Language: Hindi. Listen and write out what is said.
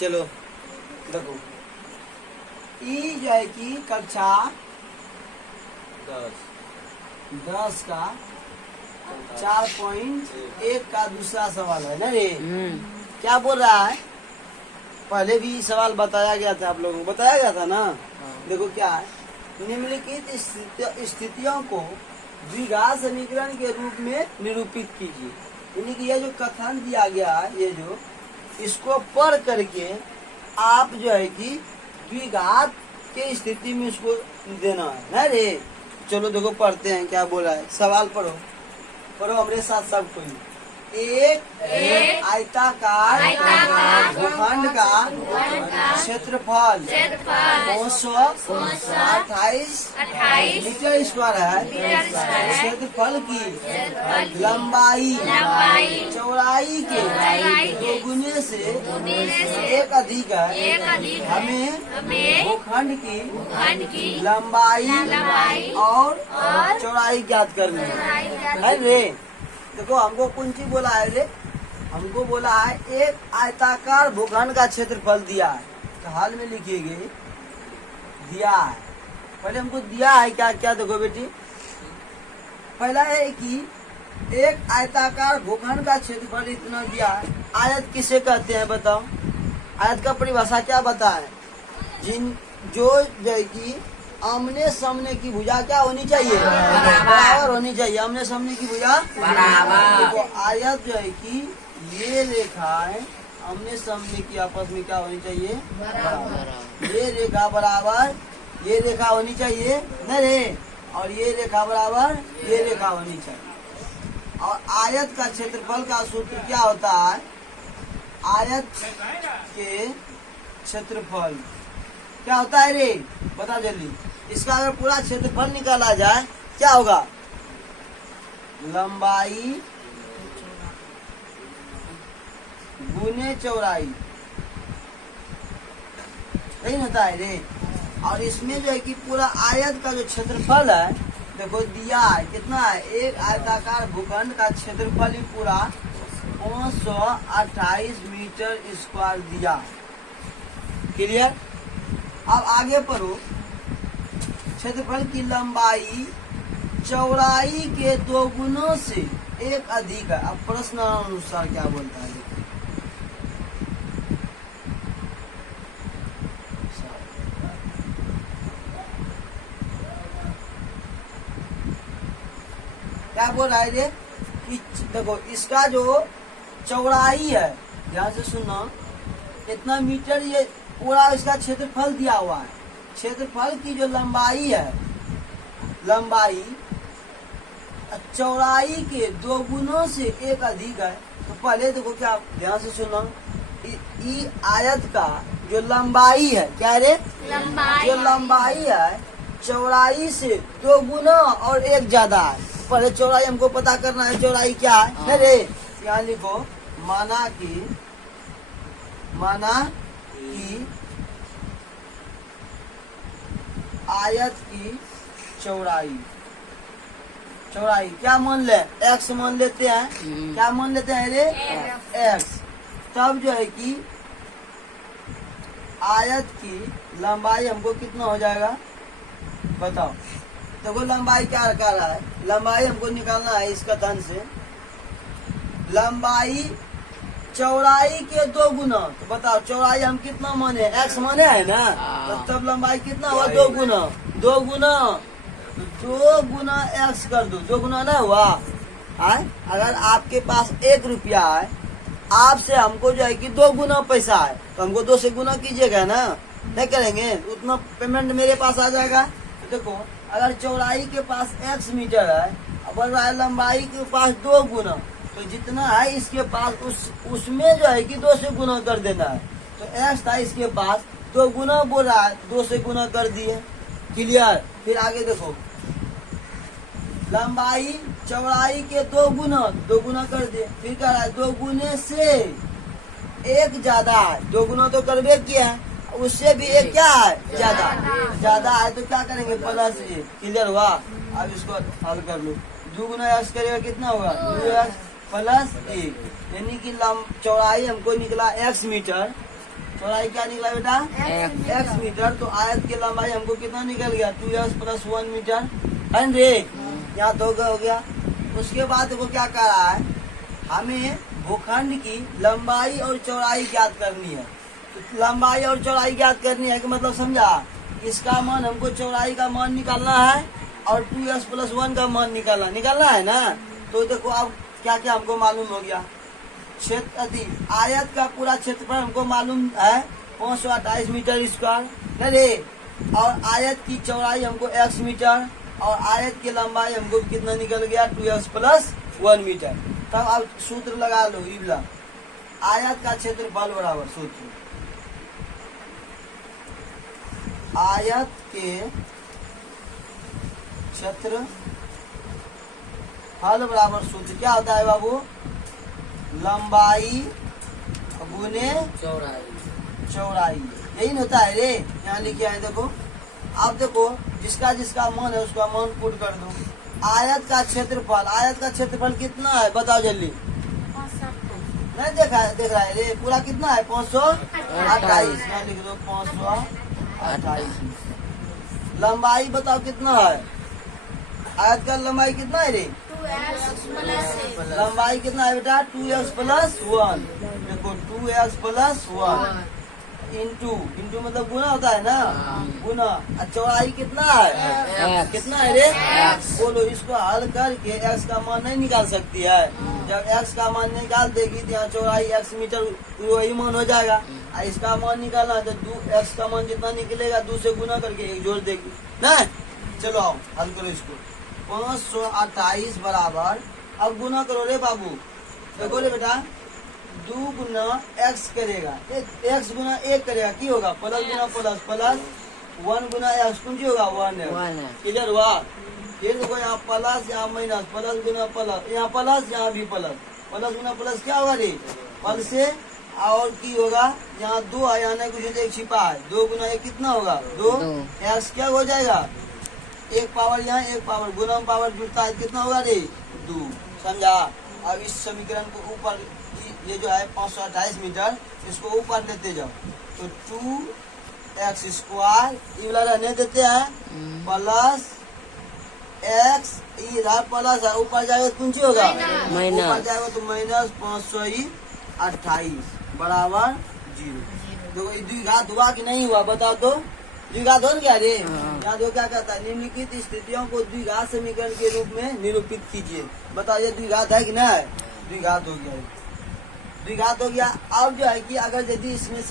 चलो देखो, ई जो है कि कक्षा 10 का 4.1 का दूसरा सवाल है ना रे। क्या बोल रहा है, पहले भी सवाल बताया गया था, आप लोगों को बताया गया था ना। देखो क्या है, निम्नलिखित स्थितियों को द्विघात समीकरण के रूप में निरूपित कीजिए। यानी कि यह जो कथन दिया गया है, ये जो इसको पढ़ करके आप जो है कि द्विघात के स्थिति में इसको देना है ना रे। चलो देखो पढ़ते हैं क्या बोला है, सवाल पढ़ो हमरे साथ सब कोई। एक आयताकार भूखंड का क्षेत्रफल 528 मीटर स्क्वायर है। क्षेत्रफल की लंबाई चौड़ाई के दोगुने से एक अधिक है। हमें भूखंड की लंबाई और चौड़ाई ज्ञात करनी है रे। देखो हमको कौन चीज बोला है रे, हमको बोला है एक आयताकार भूखंड का क्षेत्रफल दिया है। तो हाल में लिखिएगा दिया है, पहले हमको दिया है क्या क्या। देखो बेटी, पहला है कि एक आयताकार भूखंड का क्षेत्रफल इतना दिया है। आयत किसे कहते हैं बताओ, आयत का परिभाषा क्या बताए, जो कि आमने सामने की भुजा क्या होनी चाहिए, बराबर होनी चाहिए। आमने सामने की भुजा बराबर। तो आयत जो है कि ये रेखाएं आमने सामने की आपस में क्या होनी चाहिए, बराबर। ये रेखा बराबर ये रेखा होनी चाहिए न रे, और ये रेखा बराबर ये रेखा होनी चाहिए। और आयत का क्षेत्रफल का सूत्र क्या होता है, आयत के क्षेत्रफल क्या होता है रे, बता जल्दी। इसका अगर पूरा क्षेत्रफल निकाला जाए क्या होगा, लंबाई गुने चौड़ाई, नहीं होता है रे। और इसमें जो है कि पूरा आयत का जो क्षेत्रफल है, देखो दिया है कितना है, एक आयताकार भूखंड का क्षेत्रफल ही पूरा 528 मीटर स्क्वायर दिया। क्लियर। अब आगे पढ़ो, क्षेत्रफल की लंबाई चौड़ाई के दोगुनों से एक अधिक है। अब प्रश्न अनुसार क्या बोलता है, क्या बोल रहा है रे कि देखो इसका जो चौड़ाई है, ध्यान से सुनना, इतना मीटर ये पूरा इसका क्षेत्रफल दिया हुआ है। क्षेत्रफल की जो लंबाई है, लंबाई चौड़ाई के दोगुनों से एक अधिक है। तो पहले देखो क्या, ध्यान से सुनो, ई आयत का जो लंबाई है, क्या रे, जो लंबाई है चौड़ाई से दोगुना और एक ज्यादा है। पहले चौड़ाई हमको पता करना है, चौड़ाई क्या है रे। यहाँ लिखो, माना कि आयत की चौड़ाई क्या मान ले, x मान लेते हैं। क्या मान लेते हैं रे, x। तब जो है कि आयत की लंबाई हमको कितना हो जाएगा बताओ। देखो लंबाई क्या कर रहा है, लंबाई हमको निकालना है इस कथन से, लंबाई चौड़ाई के दो गुना। तो बताओ चौड़ाई हम कितना माने, x माने है ना, तो तब लंबाई कितना हुआ, दो गुना x कर दो, दो गुना ना हुआ है। अगर आपके पास 1 रुपया है, आपसे हमको जो है कि 2 गुना पैसा है, तो हमको 2 से गुना कीजिएगा ना, नहीं करेंगे, उतना पेमेंट मेरे पास आ जाएगा। तो देखो अगर चौड़ाई के पास x मीटर है, अब लंबाई के पास 2 गुना, तो जितना है इसके पास उसमें जो है कि 2 से गुना कर देना है। तो x था इसके पास, 2 गुना बोल रहा है, 2 से गुना कर दिए। क्लियर। फिर आगे देखो, लंबाई चौड़ाई के 2 गुना कर दिए। फिर कह रहा है 2 गुने से एक ज्यादा है, 2 गुना तो करबे किया है, उससे भी एक क्या है, ज्यादा है। तो क्या करेंगे, प्लस 1। क्लियर हुआ। अब इसको हल कर लो, 2 गुना x करेगा कितना होगा, 2x प्लस 1, यानी कि चौड़ाई हमको निकला x मीटर चौड़ाई क्या निकला बेटा? x metre. तो आयत की लंबाई हमको कितना निकल गया? 2x + 1 मीटर है न रे? यहाँ 2 हो गया। उसके बाद वो क्या कर रहा है, हमें भूखंड की लंबाई और चौड़ाई ज्ञात करनी है। तो लंबाई और चौड़ाई ज्ञात करनी है कि मतलब समझा, इसका मान हमको चौड़ाई का मान निकालना है और 2x + 1 का मान निकालना है ना। तो देखो अब क्या क्या हमको मालूम हो गया। क्षेत्र आयत का पूरा क्षेत्रफल हमको मालूम है 528 मीटर स्क्वायर न रे। और आयत की चौड़ाई हमको x मीटर और आयत की लंबाई हमको कितना निकल गया? 2x + 1 metre. तब अब सूत्र लगा लो इबला, आयत का क्षेत्रफल बराबर सूत्र, आयत के क्षेत्रफल बराबर सूत्र क्या होता है बाबू? लंबाई गुने चौड़ाई। यही न होता है रे। यहाँ लिखे है देखो। अब देखो जिसका जिसका मान है उसका मान पुट कर दो। आयत का क्षेत्रफल कितना है बताओ जल्दी। नहीं देख रहा है रे, पूरा कितना है? 528। यहाँ लिख दो 528। लंबाई बताओ कितना है? आयत का लंबाई कितना है रे? 2x + लंबाई कितना है बेटा? 2x + 1। देखो 2x + 1 इंटू मतलब गुना होता है ना, गुना। चौड़ाई कितना है? कितना है रे? बोलो। इसको हल करके x का मान नहीं निकाल सकती है। जब x का मान निकाल देगी तो यहाँ चौड़ाई x मीटर वही मान हो जाएगा। इसका मान निकालना है तो x का मान जितना निकलेगा 2 से गुना करके 1 जोड़ देगी ना। चलो आओ हल करो इसको। 528 बराबर, अब गुना करो रे बाबू। देखो रे बेटा, 2 गुना x करेगा, x गुना 1 करेगा, की होगा? प्लस गुना प्लस, प्लस 1 गुना x कुंजी होगा 1 है। क्लियर हुआ? फिर देखो यहाँ प्लस, यहाँ माइनस, प्लस गुना प्लस, यहाँ प्लस, यहाँ भी प्लस, प्लस गुना प्लस क्या होगा रे? पल से। और की होगा? यहाँ 2 है, यहाँ नहीं कुछ 1 छिपा है। 2 गुना 1 कितना होगा? 2। x क्या हो जाएगा? 1 पावर यहाँ 1 पावर, गुना पावर जुड़ता है कितना होगा रे? 2। समझा? अब इस समीकरण को ऊपर, ये जो है 528 मीटर, इसको ऊपर लेते जाओ तो 2x² ये वाला रहने देते हैं, प्लस x, इधर प्लस है, ऊपर जाएगा तो कुंची होगा? ऊपर जाएगा तो माइनस 528 बराबर 0। देखो ये द्विघात हुआ कि नहीं हुआ बताओ तो? द्विघात हो गया रे। यहाँ देखो क्या कहता है, निम्नलिखित स्थितियों को द्विघात समीकरण के रूप में निरूपित कीजिए। बताओ ये द्विघात है कि नहीं? द्विघात हो गया। द्विघात हो गया। अब जो है कि अगर यदि इसमें